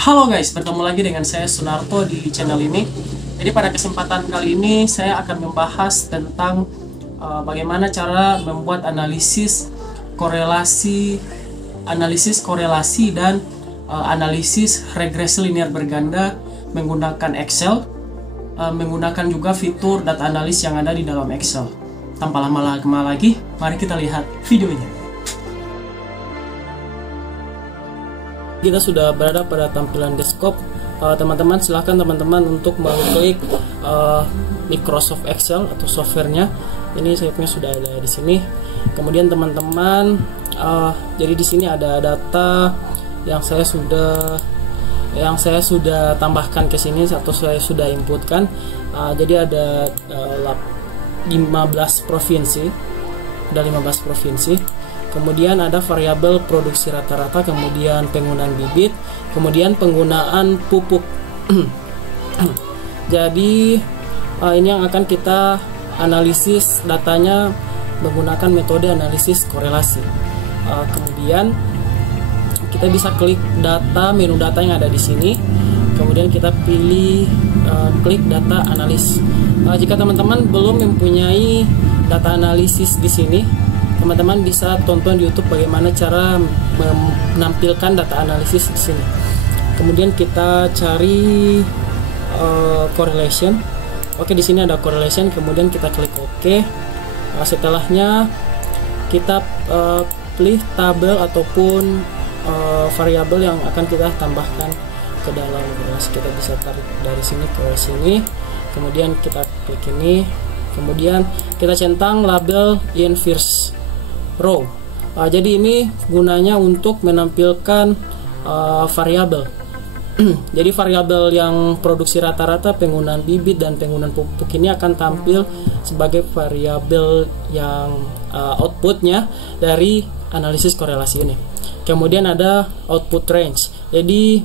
Halo guys, bertemu lagi dengan saya Sunarto di channel ini. Jadi pada kesempatan kali ini saya akan membahas tentang bagaimana cara membuat analisis korelasi dan analisis regresi linear berganda menggunakan Excel, menggunakan juga fitur data analis yang ada di dalam Excel. Tanpa lama-lama lagi, mari kita lihat videonya. Kita sudah berada pada tampilan desktop. Teman-teman silahkan teman-teman untuk mengklik Microsoft Excel atau softwarenya. Ini saya punya sudah ada di sini. Kemudian teman-teman, jadi di sini ada data yang saya sudah tambahkan ke sini atau saya sudah inputkan. Jadi ada 15 provinsi, ada 15 provinsi. Kemudian ada variabel produksi rata-rata, kemudian penggunaan bibit, kemudian penggunaan pupuk. Jadi ini yang akan kita analisis datanya menggunakan metode analisis korelasi. Kemudian kita bisa klik data, menu data yang ada di sini. Kemudian kita pilih klik data analis. Jika teman-teman belum mempunyai data analisis di sini, teman-teman bisa tonton di YouTube bagaimana cara menampilkan data analisis di sini. Kemudian kita cari correlation. Oke, di sini ada correlation. Kemudian kita klik OK. Setelahnya kita pilih tabel ataupun variabel yang akan kita tambahkan ke dalam korelasi. Kita bisa tarik dari sini ke sini. Kemudian kita klik ini. Kemudian kita centang label inverse row. Jadi ini gunanya untuk menampilkan variabel. Jadi variabel yang produksi rata-rata, penggunaan bibit dan penggunaan pupuk ini akan tampil sebagai variabel yang outputnya dari analisis korelasi ini. Kemudian ada output range. Jadi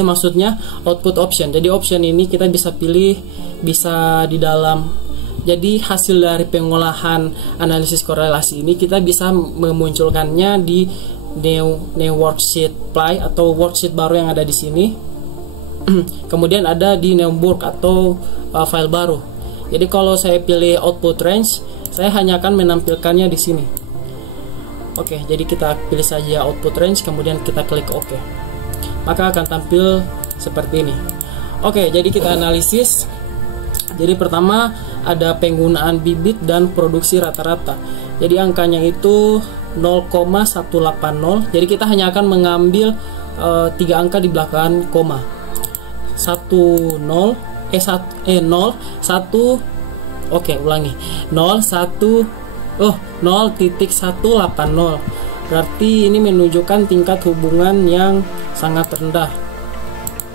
maksudnya output option. Jadi option ini kita bisa pilih, bisa di dalam. Jadi hasil dari pengolahan analisis korelasi ini kita bisa memunculkannya di new worksheet play atau worksheet baru yang ada di sini. Kemudian ada di new book atau file baru. Jadi kalau saya pilih output range, saya hanya akan menampilkannya di sini. Oke, jadi kita pilih saja output range, kemudian kita klik OK. Maka akan tampil seperti ini. Oke, jadi kita analisis. Jadi pertama ada penggunaan bibit dan produksi rata-rata. Jadi angkanya itu 0,180. Jadi kita hanya akan mengambil 3 angka di belakang koma. 0, 1. Oke, ulangi. 0,180. Berarti ini menunjukkan tingkat hubungan yang sangat rendah.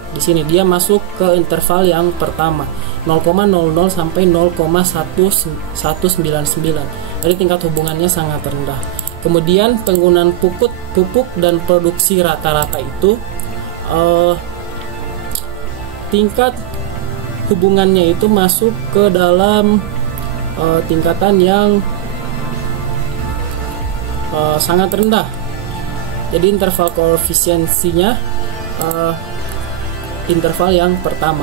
Di sini dia masuk ke interval yang pertama, 0,00 sampai 0,1199. Jadi tingkat hubungannya sangat rendah. Kemudian penggunaan pupuk dan produksi rata-rata itu tingkat hubungannya itu masuk ke dalam tingkatan yang sangat rendah. Jadi interval koefisiensinya interval yang pertama.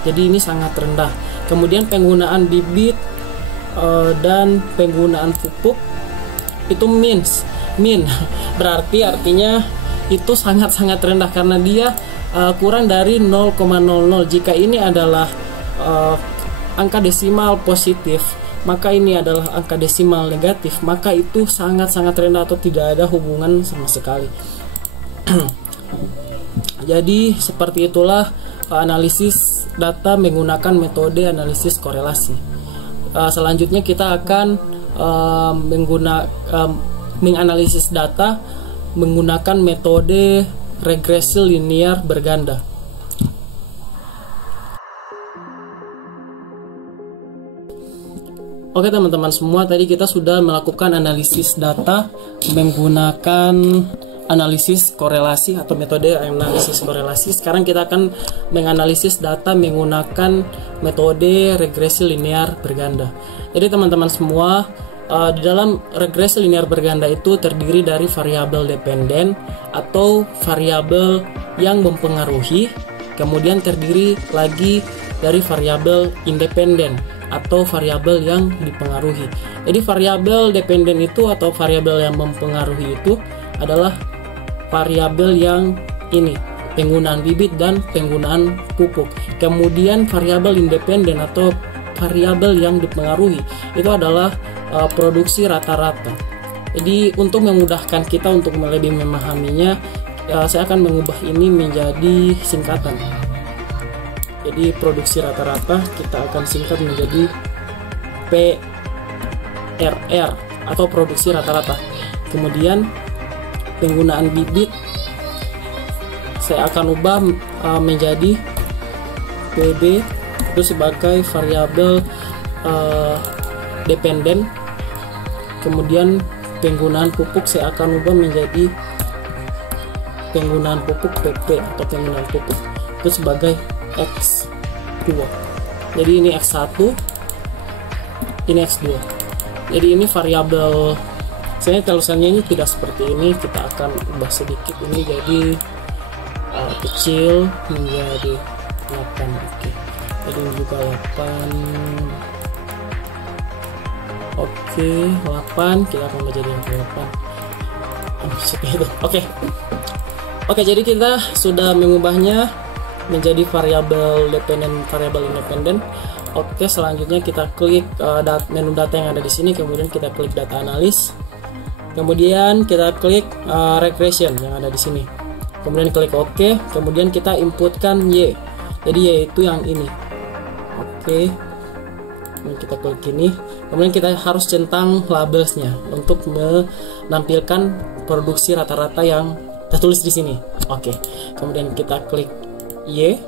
Jadi ini sangat rendah. Kemudian penggunaan bibit dan penggunaan pupuk itu min. Berarti artinya itu sangat-sangat rendah karena dia kurang dari 0,00. Jika ini adalah angka desimal positif, maka ini adalah angka desimal negatif, maka itu sangat-sangat rendah atau tidak ada hubungan sama sekali. Jadi seperti itulah analisis data menggunakan metode analisis korelasi. Selanjutnya kita akan menganalisis data menggunakan metode regresi linear berganda. Oke teman-teman semua, tadi kita sudah melakukan analisis data menggunakan analisis korelasi atau metode analisis korelasi. Sekarang kita akan menganalisis data menggunakan metode regresi linear berganda. Jadi teman-teman semua, di dalam regresi linear berganda itu terdiri dari variabel dependen atau variabel yang mempengaruhi, kemudian terdiri lagi dari variabel independen atau variabel yang dipengaruhi. Jadi variabel dependen itu atau variabel yang mempengaruhi itu adalah variabel yang ini, penggunaan bibit dan penggunaan pupuk. Kemudian variabel independen atau variabel yang dipengaruhi itu adalah produksi rata-rata. Jadi untuk memudahkan kita untuk lebih memahaminya, saya akan mengubah ini menjadi singkatan. Jadi produksi rata-rata kita akan singkat menjadi PRR atau produksi rata-rata. Kemudian penggunaan bibit saya akan ubah menjadi PB itu sebagai variabel dependen. Kemudian penggunaan pupuk saya akan ubah menjadi penggunaan pupuk PP atau penggunaan pupuk itu sebagai X2. Jadi ini X1, ini X2. Jadi ini variabel, saya tulisannya ini tidak seperti ini, kita akan ubah sedikit ini jadi kecil menjadi 8. Oke. Jadi ini juga 8. Oke, 8 kita akan menjadi 8. Oke, jadi kita sudah mengubahnya menjadi variabel dependen, variabel independen. Oke, selanjutnya kita klik menu data yang ada di sini, kemudian kita klik data analis, kemudian kita klik regression yang ada di sini, kemudian klik OK, kemudian kita inputkan Y. Jadi Y itu yang ini. Oke, kita klik ini, kemudian kita harus centang labelsnya untuk menampilkan produksi rata-rata yang tertulis di sini. Oke, kemudian kita klik Y,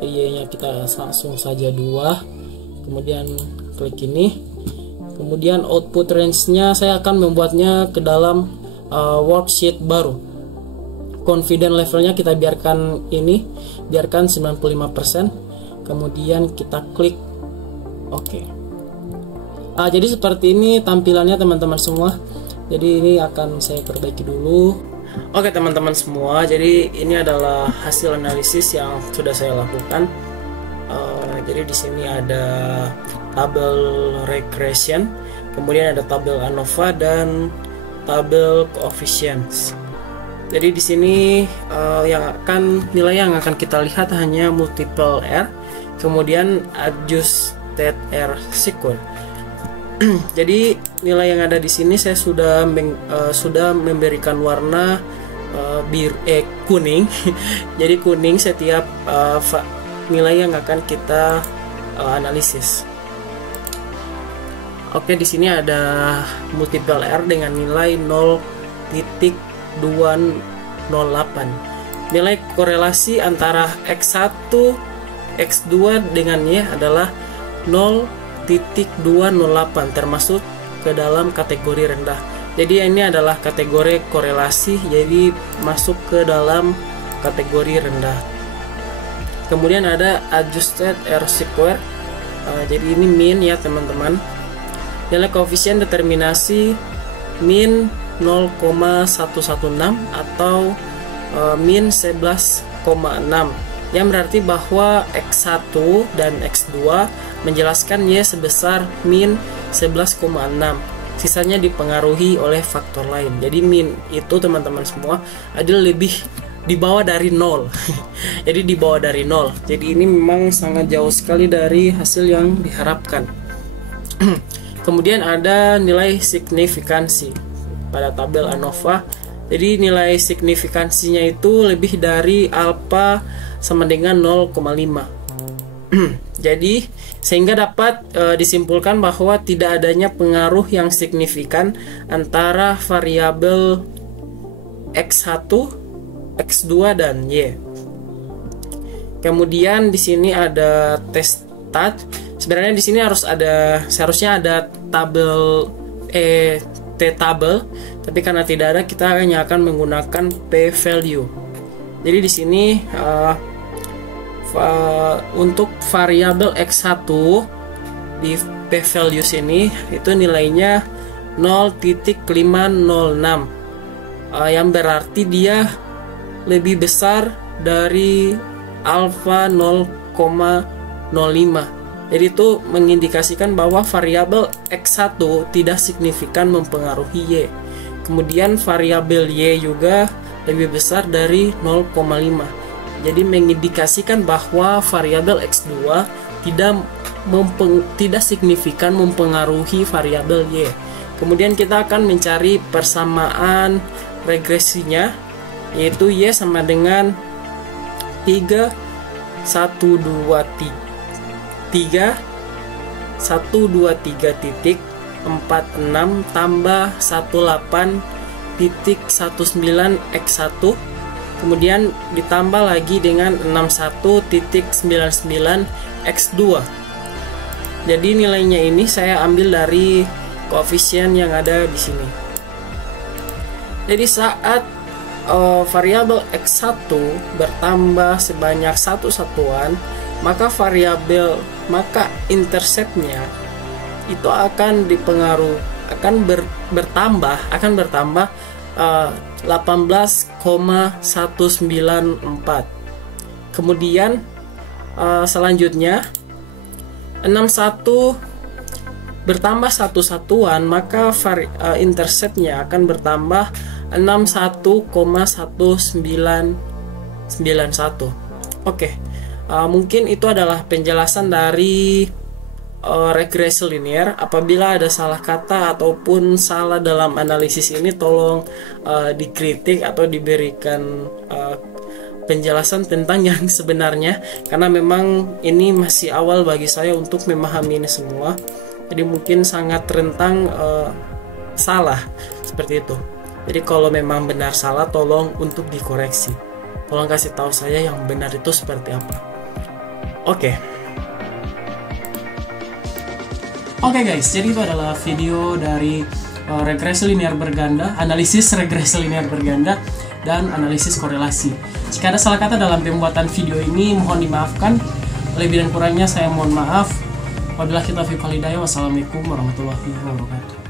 Y-nya kita langsung saja 2, kemudian klik ini, kemudian output range-nya saya akan membuatnya ke dalam worksheet baru. Confidence levelnya kita biarkan ini, biarkan 95%, kemudian kita klik OK. Jadi seperti ini tampilannya teman-teman semua. Jadi ini akan saya perbaiki dulu. Oke teman-teman semua, jadi ini adalah hasil analisis yang sudah saya lakukan. Jadi di sini ada tabel regression, kemudian ada tabel ANOVA dan tabel coefficients. Jadi di sini nilai yang akan kita lihat hanya multiple R, kemudian adjusted R square. Jadi nilai yang ada di sini saya sudah memberikan warna kuning. Jadi kuning setiap nilai yang akan kita analisis. Oke, di sini ada multiple R dengan nilai 0.208. Nilai korelasi antara X1, X2 dengan Y adalah 0.208, termasuk ke dalam kategori rendah. Jadi ini adalah kategori korelasi, jadi masuk ke dalam kategori rendah. Kemudian ada adjusted R square, jadi ini min ya teman-teman. Nilai koefisien determinasi min 0,116 atau min 11,6, yang berarti bahwa X1 dan X2 menjelaskan Y sebesar min 11,6, sisanya dipengaruhi oleh faktor lain. Jadi min itu teman-teman semua adalah lebih di bawah dari 0. Jadi di bawah dari 0. Jadi ini memang sangat jauh sekali dari hasil yang diharapkan. Kemudian ada nilai signifikansi pada tabel ANOVA. Jadi nilai signifikansinya itu lebih dari alfa sama dengan 0,5. Jadi sehingga dapat disimpulkan bahwa tidak adanya pengaruh yang signifikan antara variabel X1, X2 dan Y. Kemudian di sini ada test stat. Sebenarnya di sini seharusnya ada tabel t-tabel, tapi karena tidak ada kita hanya akan menggunakan p-value. Jadi di sini untuk variabel X1 di p-values ini itu nilainya 0.506, yang berarti dia lebih besar dari alfa 0,05. Jadi itu mengindikasikan bahwa variabel X1 tidak signifikan mempengaruhi Y. Kemudian variabel Y juga lebih besar dari 0,5. Jadi mengindikasikan bahwa variabel X2 tidak signifikan mempengaruhi variabel Y. Kemudian kita akan mencari persamaan regresinya, yaitu Y sama dengan 3, 1, 2, 3 titik 46 tambah 18.19 X1, kemudian ditambah lagi dengan 61.99 X2. Jadi nilainya ini saya ambil dari koefisien yang ada di sini. Jadi saat variabel X1 bertambah sebanyak satu satuan, maka interceptnya itu akan bertambah 18,194. Kemudian selanjutnya 61 bertambah satu satuan, maka interceptnya akan bertambah 61,1991. Oke. Mungkin itu adalah penjelasan dari regresi linear. Apabila ada salah kata ataupun salah dalam analisis ini, tolong dikritik atau diberikan penjelasan tentang yang sebenarnya, karena memang ini masih awal bagi saya untuk memahami ini semua. Jadi mungkin sangat rentan salah seperti itu. Jadi kalau memang benar salah, tolong untuk dikoreksi. Tolong kasih tahu saya yang benar itu seperti apa. Oke guys, jadi itu adalah video dari regresi linear berganda, analisis regresi linear berganda, dan analisis korelasi. Jika ada salah kata dalam pembuatan video ini, mohon dimaafkan. Lebih dan kurangnya saya mohon maaf. Wabillahi taufiq wal hidayah. Wassalamualaikum warahmatullahi wabarakatuh.